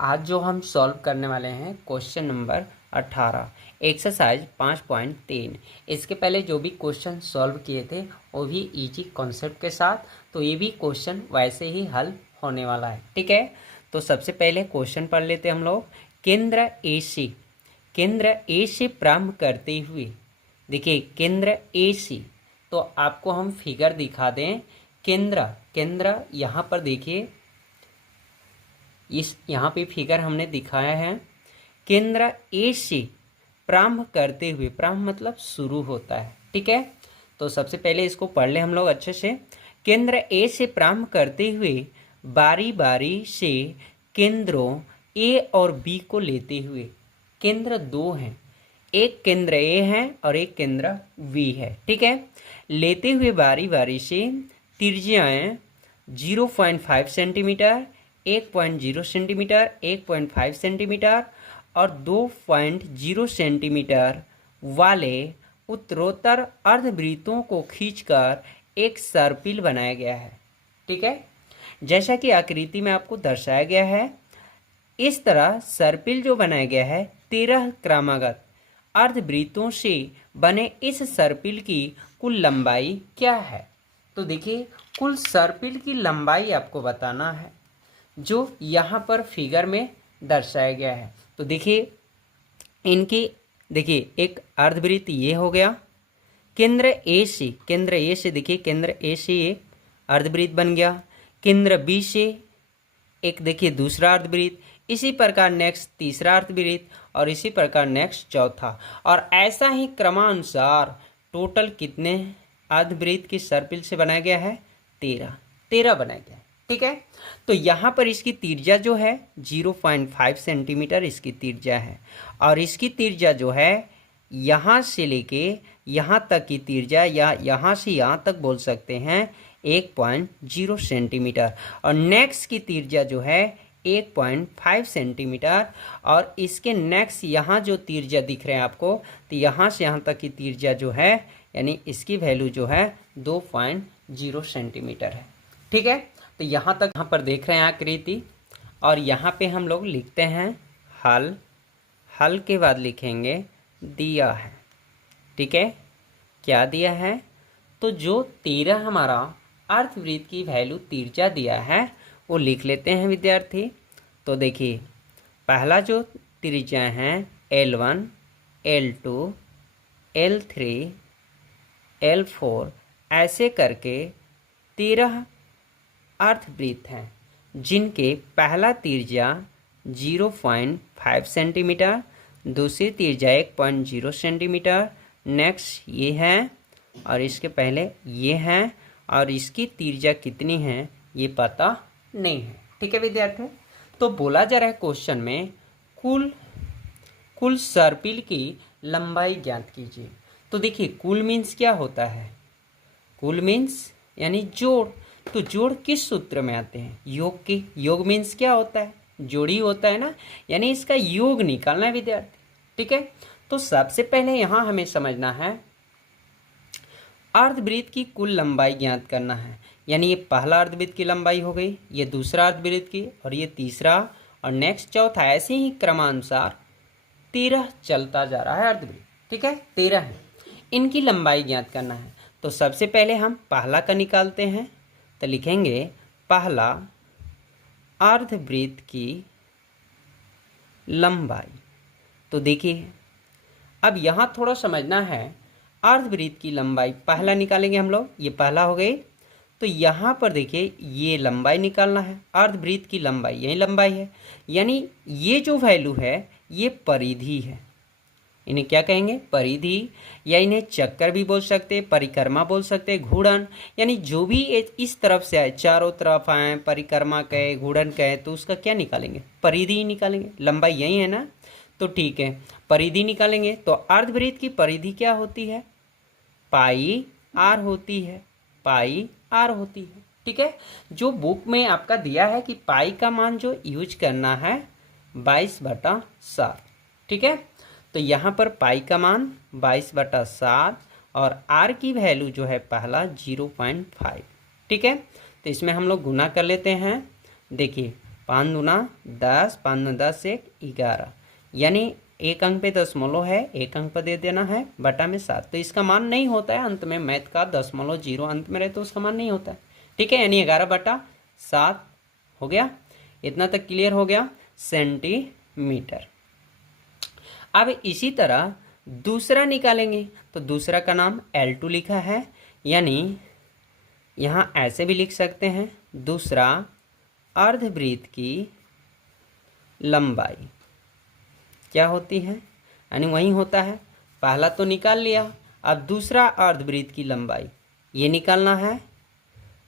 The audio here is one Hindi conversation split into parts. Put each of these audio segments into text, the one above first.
आज जो हम सॉल्व करने वाले हैं क्वेश्चन नंबर 18 एक्सरसाइज 5.3। इसके पहले जो भी क्वेश्चन सॉल्व किए थे वो भी इजी कॉन्सेप्ट के साथ, तो ये भी क्वेश्चन वैसे ही हल होने वाला है। ठीक है, तो सबसे पहले क्वेश्चन पढ़ लेते हम लोग। केंद्र ए से प्रारंभ करते हुए, देखिए केंद्र ए से, तो आपको हम फिगर दिखा दें। केंद्र यहाँ पर देखिए, इस यहाँ पे फिगर हमने दिखाया है। केंद्र ए से प्रारंभ करते हुए, प्रारंभ मतलब शुरू होता है। ठीक है, तो सबसे पहले इसको पढ़ ले हम लोग अच्छे से। केंद्र ए से प्रारंभ करते हुए बारी बारी से केंद्रों ए और बी को लेते हुए, केंद्र दो हैं, एक केंद्र ए है और एक केंद्र बी है। ठीक है, लेते हुए बारी बारी से त्रिज्याएं 0.5 सेंटीमीटर, 1.0 सेंटीमीटर, 1.5 सेंटीमीटर और 2.0 सेंटीमीटर वाले उत्तरोत्तर अर्धवृत्तों को खींचकर एक सर्पिल बनाया गया है। ठीक है, जैसा कि आकृति में आपको दर्शाया गया है, इस तरह सर्पिल जो बनाया गया है 13 क्रमागत अर्धवृत्तों से बने इस सर्पिल की कुल लंबाई क्या है। तो देखिए, कुल सर्पिल की लंबाई आपको बताना है जो यहाँ पर फिगर में दर्शाया गया है। तो देखिए इनकी, देखिए एक अर्धवृत्त ये हो गया, केंद्र ए से देखिए केंद्र ए से एक अर्धवृत्त बन गया, केंद्र बी से एक देखिए दूसरा अर्धवृत्त, इसी प्रकार नेक्स्ट तीसरा अर्धवृत्त और इसी प्रकार नेक्स्ट चौथा, और ऐसा ही क्रमानुसार टोटल कितने अर्धवृत्त की सर्पिल से बनाया गया है, 13 बनाया गया है। ठीक है, तो यहाँ पर इसकी त्रिज्या जो है 0.5 सेंटीमीटर इसकी त्रिज्या है, और इसकी त्रिज्या जो है यहाँ से लेके यहाँ तक की त्रिज्या, या यहाँ से यहाँ तक बोल सकते हैं 1.0 सेंटीमीटर, और नेक्स्ट की त्रिज्या जो है 1.5 सेंटीमीटर, और इसके नेक्स्ट यहाँ जो त्रिज्या दिख रहे हैं आपको, तो यहाँ से यहाँ तक की त्रिज्या जो है, यानी इसकी वैल्यू जो है 2.0 सेंटीमीटर है। ठीक है, तो यहाँ तक यहाँ पर देख रहे हैं आकृति, और यहाँ पे हम लोग लिखते हैं हल के बाद लिखेंगे दिया है। ठीक है, क्या दिया है, तो जो 13 हमारा अर्धवृत्त की वैल्यू त्रिज्या दिया है वो लिख लेते हैं विद्यार्थी। तो देखिए पहला जो त्रिज्या है L1, L2, L3, L4, ऐसे करके 13 अर्धवृत्त हैं जिनके पहला त्रिज्या 0.5 सेंटीमीटर, दूसरी त्रिज्या 1.0 सेंटीमीटर, नेक्स्ट ये है और इसके पहले ये हैं, और इसकी त्रिज्या कितनी है ये पता नहीं है। ठीक है विद्यार्थी, तो बोला जा रहा है क्वेश्चन में कुल सर्पिल की लंबाई ज्ञात कीजिए। तो देखिए कुल मीन्स क्या होता है, कुल मीन्स यानी जोड़। तो जोड़ किस सूत्र में आते हैं, योग के। योग मीन्स क्या होता है, जोड़ी होता है ना, यानी इसका योग निकालना है विद्यार्थी। ठीक है, तो सबसे पहले यहाँ हमें समझना है अर्धवृत्त की कुल लंबाई ज्ञात करना है। यानी ये पहला अर्धवृत्त की लंबाई हो गई, ये दूसरा अर्धवृत्त की, और ये तीसरा और नेक्स्ट चौथा, ऐसे ही क्रमानुसार 13 चलता जा रहा है अर्धवृत्त। ठीक है, 13 है, इनकी लंबाई ज्ञात करना है। तो सबसे पहले हम पहला का निकालते हैं, तो लिखेंगे पहला अर्धवृत्त की लंबाई। तो देखिए अब यहाँ थोड़ा समझना है, अर्धवृत्त की लंबाई पहला निकालेंगे हम लोग, ये पहला हो गई। तो यहाँ पर देखिए ये लंबाई निकालना है, अर्धवृत्त की लंबाई यही लंबाई है, यानी ये जो वैल्यू है ये परिधि है। इन्हें क्या कहेंगे, परिधि, या इन्हें चक्कर भी बोल सकते हैं, परिक्रमा बोल सकते हैं, घूर्णन, यानी जो भी इस तरफ से आए, चारों तरफ आए, परिक्रमा कहे, घूर्णन कहे, तो उसका क्या निकालेंगे, परिधि ही निकालेंगे। लंबाई यही है ना, तो ठीक है परिधि निकालेंगे। तो अर्धवृत्त की परिधि क्या होती है, पाई आर होती है, पाई आर होती है। ठीक है, जो बुक में आपका दिया है कि पाई का मान जो यूज करना है 22/7। ठीक है, तो यहाँ पर पाई का मान 22/7 और आर की वैल्यू जो है पहला 0.5। ठीक है, तो इसमें हम लोग गुना कर लेते हैं। देखिए 5 दूना 10, 5 दूना 10, 1 11, यानी एक अंक पे दशमलव है, एक अंक पर दे देना है, बटा में 7। तो इसका मान नहीं होता है अंत में, मैथ का दशमलव 0 अंत में रहे तो उसका मान नहीं होता है। ठीक है, यानी 11/7 हो गया। इतना तक क्लियर हो गया, सेंटीमीटर। अब इसी तरह दूसरा निकालेंगे, तो दूसरा का नाम L2 लिखा है, यानी यहाँ ऐसे भी लिख सकते हैं, दूसरा अर्धवृत्त की लंबाई क्या होती है, यानी वही होता है। पहला तो निकाल लिया, अब दूसरा अर्धवृत्त की लंबाई ये निकालना है।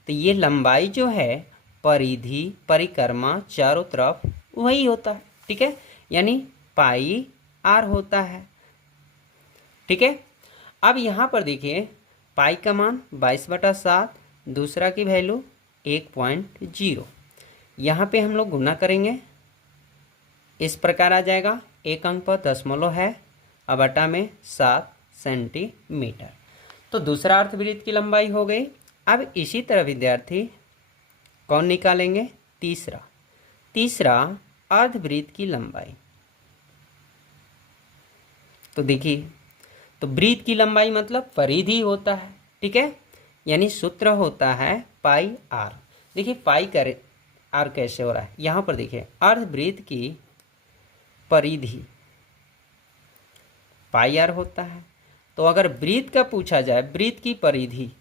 तो ये लंबाई जो है परिधि परिक्रमा चारों तरफ वही होता है। ठीक है, यानी पाई आर होता है। ठीक है, अब यहाँ पर देखिए पाई का मान 22/7, दूसरा की वैल्यू 1.0। यहाँ पे हम लोग गुना करेंगे, इस प्रकार आ जाएगा, एक अंक पर दशमलव है, अब बटा में 7 सेंटीमीटर। तो दूसरा अर्धवृत्त की लंबाई हो गई। अब इसी तरह विद्यार्थी कौन निकालेंगे, तीसरा अर्धवृत्त की लंबाई। तो देखिए, तो वृत्त की लंबाई मतलब परिधि होता है। ठीक है, यानी सूत्र होता है पाई आर। देखिए पाई कर आर कैसे हो रहा है, यहाँ पर देखिए अर्धवृत्त की परिधि पाई आर होता है। तो अगर वृत्त का पूछा जाए, वृत्त की परिधि,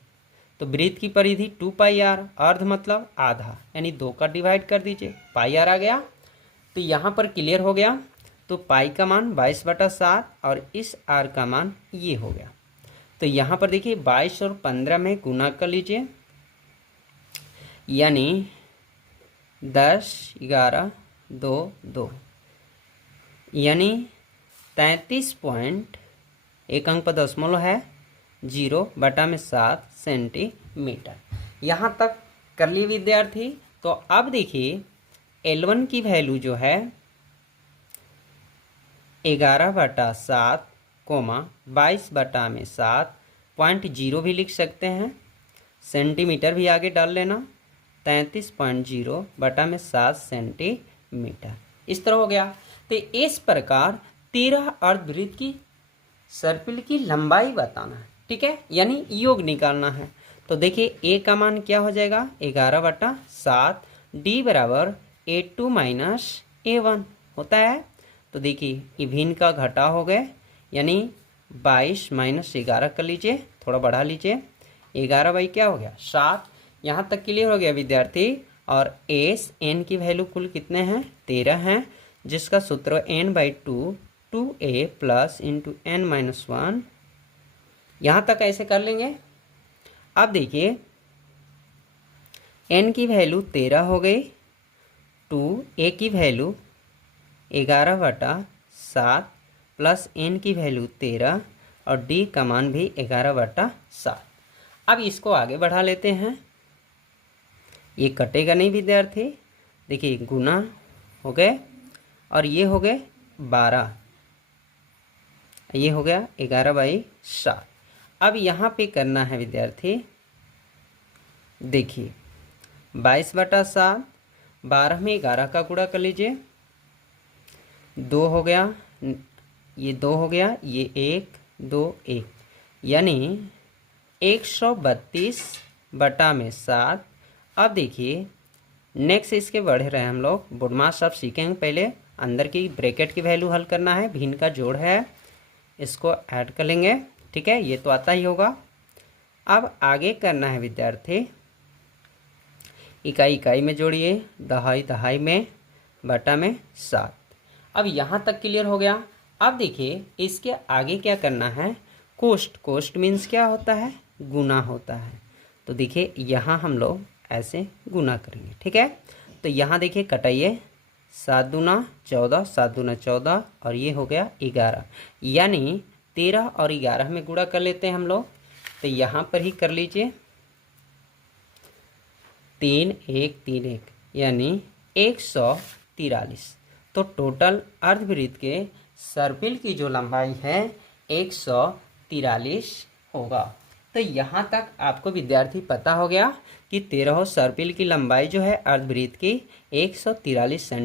तो वृत्त की परिधि 2 पाई आर, अर्ध मतलब आधा, यानी 2 का डिवाइड कर दीजिए, पाई आर आ गया। तो यहाँ पर क्लियर हो गया। तो पाई का मान 22/7 और इस आर का मान ये हो गया। तो यहाँ पर देखिए 22 और 15 में गुना कर लीजिए, यानी 10 11 2 2, यानी 33 पॉइंट, एक अंक पर दशमलव है 0 बटा में 7 सेंटीमीटर। यहाँ तक कर लिए विद्यार्थी। तो अब देखिए L1 की वैल्यू जो है 11/7, 22/7.0 भी लिख सकते हैं, सेंटीमीटर भी आगे डाल लेना, 33.0 बटा में 7 सेंटीमीटर। इस तरह हो गया। तो इस प्रकार 13 अर्धवृत्त की सर्पिल की लंबाई बताना है। ठीक है, यानी योग निकालना है। तो देखिए ए का मान क्या हो जाएगा, 11/7, डी बराबर A2 - A1 होता है। तो देखिए ये भिन्न का घटा हो गए, यानी 22 - 11 कर लीजिए, थोड़ा बढ़ा लीजिए, 11 बाई क्या हो गया 7। यहाँ तक क्लियर हो गया विद्यार्थी। और एस एन की वैल्यू कुल कितने हैं, 13 हैं, जिसका सूत्र n/2 2a plus into n-1। यहाँ तक ऐसे कर लेंगे। अब देखिए n की वैल्यू 13 हो गई, 2a की वैल्यू 11/7 प्लस n की वैल्यू 13 और d का मान भी 11/7। अब इसको आगे बढ़ा लेते हैं, ये कटेगा नहीं विद्यार्थी। देखिए गुना हो गए और ये हो गए 12, ये हो गया 11/7। अब यहाँ पे करना है विद्यार्थी, देखिए 22/7, 12 में 11 का गुणा कर लीजिए, 2 हो गया, ये 2 हो गया, ये 1 2 1, यानी 132/7। अब देखिए नेक्स्ट इसके बढ़ रहे हैं हम लोग, बुडमास अब सीखेंगे। पहले अंदर की ब्रैकेट की वैल्यू हल करना है, भिन्न का जोड़ है, इसको ऐड कर लेंगे। ठीक है, ये तो आता ही होगा। अब आगे करना है विद्यार्थी, इकाई इकाई में जोड़िए, दहाई दहाई में, बटा में 7। अब यहाँ तक क्लियर हो गया। अब देखिए इसके आगे क्या करना है, कोष्ट। कोष्ट मीन्स क्या होता है, गुना होता है। तो देखिए यहाँ हम लोग ऐसे गुना करेंगे। ठीक है, तो यहाँ देखिए कटाइए, 7 दूना 14, 7 दूना 14 और ये हो गया 11, यानी 13 और 11 में गुणा कर लेते हैं हम लोग। तो यहाँ पर ही कर लीजिए, 3 1 3 1, यानी 143। तो टोटल अर्धवृत्त के सर्पिल की जो लंबाई है 143 होगा। तो यहाँ तक आपको विद्यार्थी पता हो गया कि 13 सर्पिल की लंबाई जो है अर्धवृत्त की 143 सेंटीमीटर